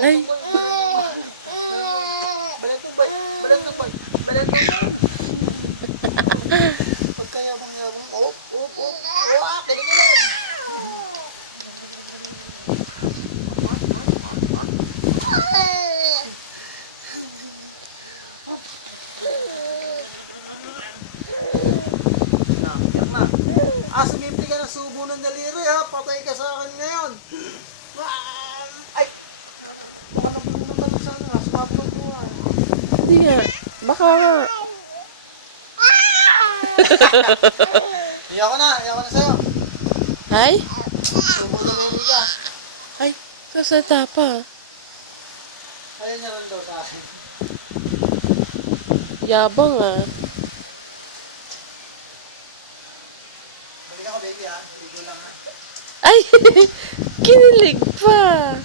Ay. Pagkayabang-yabang. Op. Galing. Yak na. Sumipli ka ng subo ng daliri ha. Patay ka sa akin ngayon. Ay! Baka naman sana. Sumapot mo ha. Hindi nga. Baka nga. Iyak ko na sa'yo. Ay? Subo ng daliri ka. Ay, sasata pa. Ayaw niya rin daw sa akin. Yabang ah. Balik ako baby ha. Ligo lang ha. Ay! Kinilig pa.